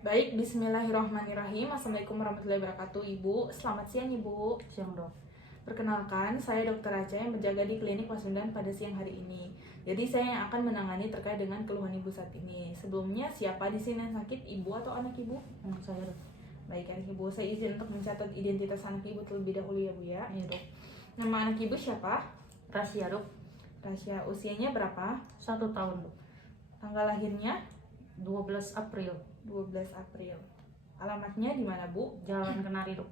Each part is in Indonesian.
Baik, bismillahirrahmanirrahim. Assalamualaikum warahmatullahi wabarakatuh, Ibu. Selamat siang, Ibu. Siang dok. Perkenalkan, saya Dr. Aca yang berjaga di klinik Pasundan pada siang hari ini. Jadi saya yang akan menangani terkait dengan keluhan Ibu saat ini. Sebelumnya, siapa di sini yang sakit, Ibu atau anak Ibu? Anak saya dok. Baik, anak Ibu. Saya izin untuk mencatat identitas anak Ibu terlebih dahulu ya, Bu ya. Iya dok. Nama anak Ibu siapa? Rahasia dok. Rasya. Usianya berapa? 1 tahun dok. Tanggal lahirnya? 12 April. 12 April. Alamatnya di mana, Bu? Jalan Kenari dok.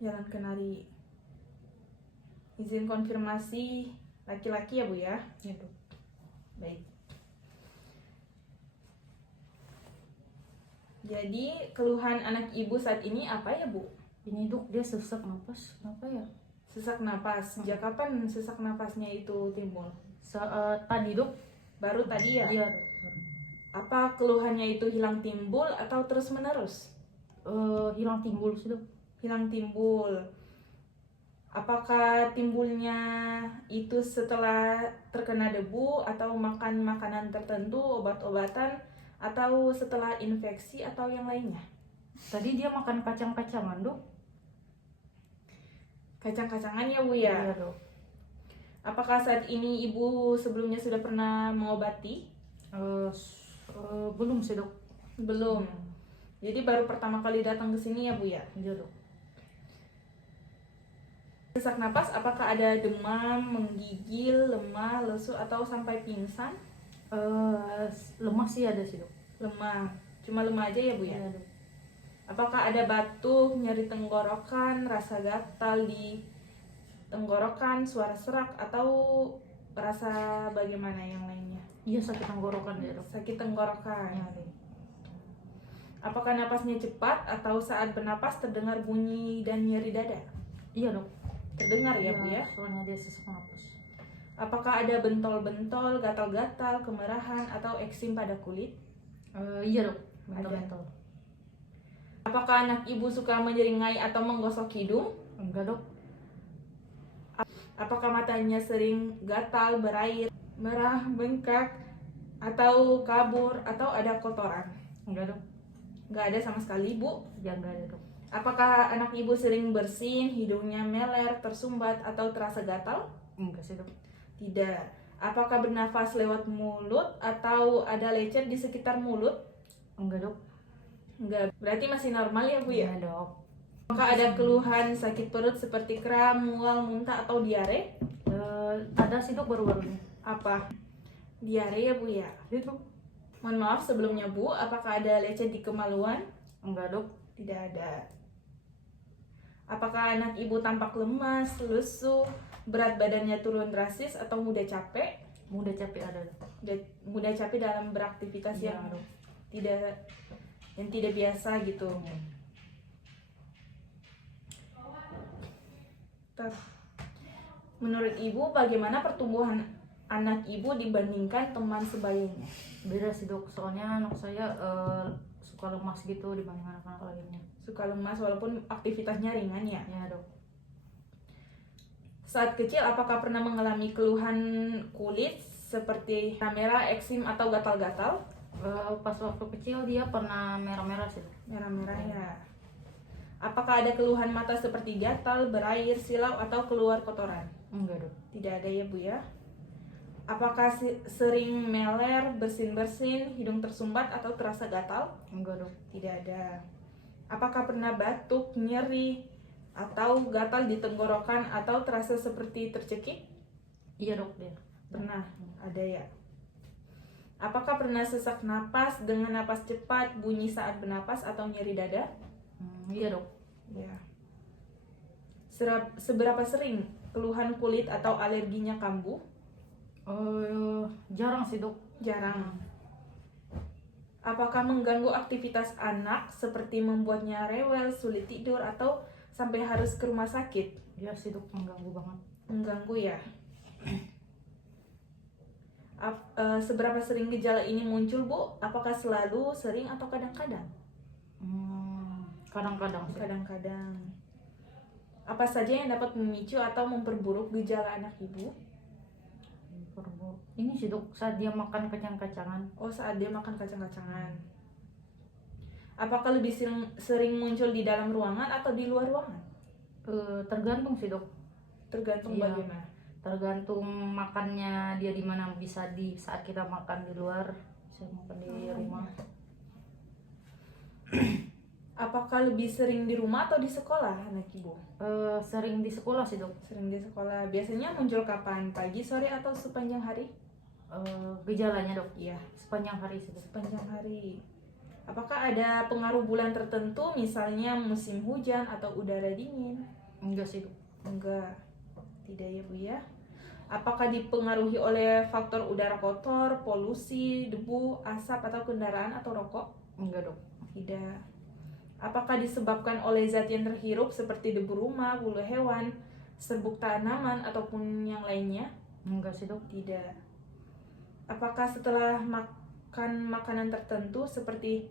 Jalan Kenari. Izin konfirmasi laki-laki ya, Bu ya? Iya dok. Baik. Jadi keluhan anak Ibu saat ini apa ya, Bu? Ini dok, dia sesak napas. Kenapa ya? Sesak napas. Sejak kapan sesak napasnya itu timbul? Saat tadi dok. Baru tadi ya? Iya dok. Apa keluhannya itu hilang timbul atau terus menerus? Hilang timbul sih dok. Hilang timbul. Apakah timbulnya itu setelah terkena debu atau makan makanan tertentu, obat-obatan, atau setelah infeksi atau yang lainnya? Tadi dia makan kacang-kacangan dok. Kacang-kacangan ya, Bu ya? Iya dok. Apakah saat ini Ibu sebelumnya sudah pernah mengobati? Belum sih dok. Belum. Jadi baru pertama kali datang ke sini ya, Bu ya? Iya dok. Sesak napas, apakah ada demam, menggigil, lemah, lesu, atau sampai pingsan? Lemah sih ada sih dok. Lemah. Cuma lemah aja ya, Bu ya? Iya dok. Apakah ada batuk, nyeri tenggorokan, rasa gatal di tenggorokan, suara serak, atau rasa bagaimana yang lainnya? Iya, sakit tenggorokan ya dok. Sakit tenggorokan. Iya dok. Apakah napasnya cepat atau saat bernapas terdengar bunyi dan nyeri dada? Iya dok. Terdengar ya, Bu ya? Soalnya dia sesak napas. Apakah ada bentol-bentol, gatal-gatal, kemerahan, atau eksim pada kulit? Iya dok. Ada. Bentol-bentol. Apakah anak Ibu suka menyeringai atau menggosok hidung? Enggak dok. Apakah matanya sering gatal, berair, merah, bengkak, atau kabur, atau ada kotoran? Enggak dok. Nggak ada sama sekali, Bu. Ya enggak ada dok. Apakah anak Ibu sering bersin, hidungnya meler, tersumbat, atau terasa gatal? Enggak sih dok. Tidak. Apakah bernafas lewat mulut atau ada lecet di sekitar mulut? Enggak dok. Enggak. Berarti masih normal ya, Bu ya? Iya dok. Apakah ada keluhan sakit perut seperti kram, mual, muntah, atau diare? Ada sih dok baru-baru ini. Apa? Diare ya, Bu ya? Iya dok. Mohon maaf sebelumnya, Bu. Apakah ada lecet di kemaluan? Enggak dok. Tidak ada. Apakah anak Ibu tampak lemas, lesu, berat badannya turun drastis, atau mudah capek? Mudah capek ada dok. Mudah capek dalam beraktivitas Iya, yang dok. tidak biasa gitu. Menurut Ibu, bagaimana pertumbuhan anak Ibu dibandingkan teman sebayanya? Beda sih dok. Soalnya anak saya suka lemas gitu dibanding anak-anak lainnya. Suka lemas walaupun aktivitasnya ringan ya? Iya dok. Saat kecil apakah pernah mengalami keluhan kulit seperti merah, eksim, atau gatal-gatal? Pas waktu kecil dia pernah merah-merah sih dok. Merah-merah ya. Apakah ada keluhan mata seperti gatal, berair, silau, atau keluar kotoran? Enggak dok. Tidak ada ya, Bu ya. Apakah sering meler, bersin-bersin, hidung tersumbat, atau terasa gatal? Enggak dok. Tidak ada. Apakah pernah batuk, nyeri, atau gatal di tenggorokan, atau terasa seperti tercekik? Iya dok dia. Pernah, ada ya. Apakah pernah sesak napas dengan napas cepat, bunyi saat bernapas, atau nyeri dada? Iya dok. Ya. Seberapa sering keluhan kulit atau alerginya kambuh? Jarang sih dok. Jarang. Apakah mengganggu aktivitas anak seperti membuatnya rewel, sulit tidur, atau sampai harus ke rumah sakit? Iya sih dok, mengganggu banget. Mengganggu ya. Seberapa sering gejala ini muncul, Bu? Apakah selalu, sering, atau kadang-kadang? Kadang-kadang sih. Kadang-kadang. Apa saja yang dapat memicu atau memperburuk gejala anak Ibu? Ini sih dok, saat dia makan kacang-kacangan. Oh, saat dia makan kacang-kacangan. Apakah lebih sering muncul di dalam ruangan atau di luar ruangan? Tergantung sih dok. Tergantung Iya. bagaimana. Tergantung makannya dia di mana, bisa di saat kita makan di luar, bisa makan di rumah. Apakah lebih sering di rumah atau di sekolah anak ibu? Sering di sekolah sih dok. Sering di sekolah. Biasanya muncul kapan? Pagi, sore, atau sepanjang hari? Gejalanya dok, Iya, sepanjang hari sih dok. sepanjang hari. Apakah ada pengaruh bulan tertentu, misalnya musim hujan atau udara dingin? Enggak sih dok. Enggak, tidak ya Bu ya. Apakah dipengaruhi oleh faktor udara kotor, polusi, debu, asap, atau kendaraan atau rokok? Enggak dok. Tidak. Apakah disebabkan oleh zat yang terhirup seperti debu rumah, bulu hewan, serbuk tanaman, ataupun yang lainnya? Enggak sih dok. Tidak. Apakah setelah makan makanan tertentu seperti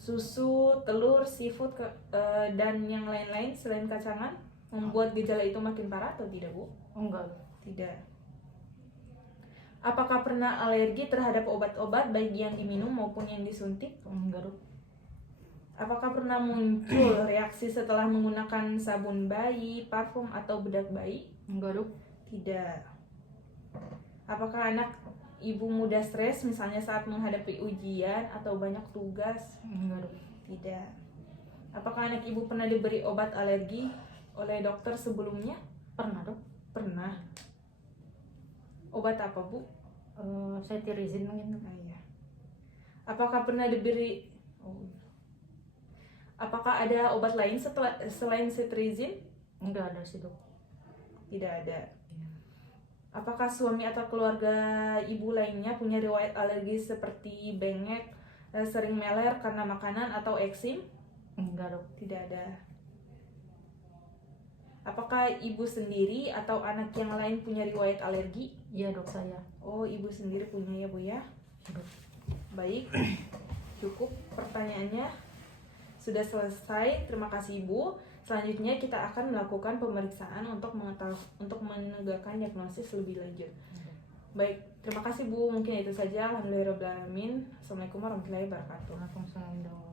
susu, telur, seafood, dan yang lain-lain selain kacangan membuat gejala itu makin parah atau tidak Bu? Enggak dok. Tidak. Apakah pernah alergi terhadap obat-obat baik yang diminum maupun yang disuntik? Enggak dok. Apakah pernah muncul reaksi setelah menggunakan sabun bayi, parfum, atau bedak bayi? Enggak dok. Tidak. Apakah anak ibu mudah stres misalnya saat menghadapi ujian atau banyak tugas? Enggak dok. Tidak. Apakah anak ibu pernah diberi obat alergi oleh dokter sebelumnya? Pernah dok. Pernah. Obat apa Bu? Cetirizine mungkin dok. Ah, iya. Apakah pernah diberi Apakah ada obat lain selain cetirizine? Enggak ada sih dok. Tidak ada. Apakah suami atau keluarga ibu lainnya punya riwayat alergi seperti bengek, sering meler karena makanan atau eksim? Enggak dok. Tidak ada. Apakah ibu sendiri atau anak yang lain punya riwayat alergi? Iya dok, saya. Oh, ibu sendiri punya ya Bu ya. Dok. Baik, cukup pertanyaannya sudah selesai. Terima kasih Ibu. Selanjutnya kita akan melakukan pemeriksaan untuk menegakkan diagnosis lebih lanjut. Baik, terima kasih Bu. Mungkin itu saja. Alhamdulillahirabbil alamin. Assalamualaikum warahmatullahi wabarakatuh. Waalaikumsalam dok.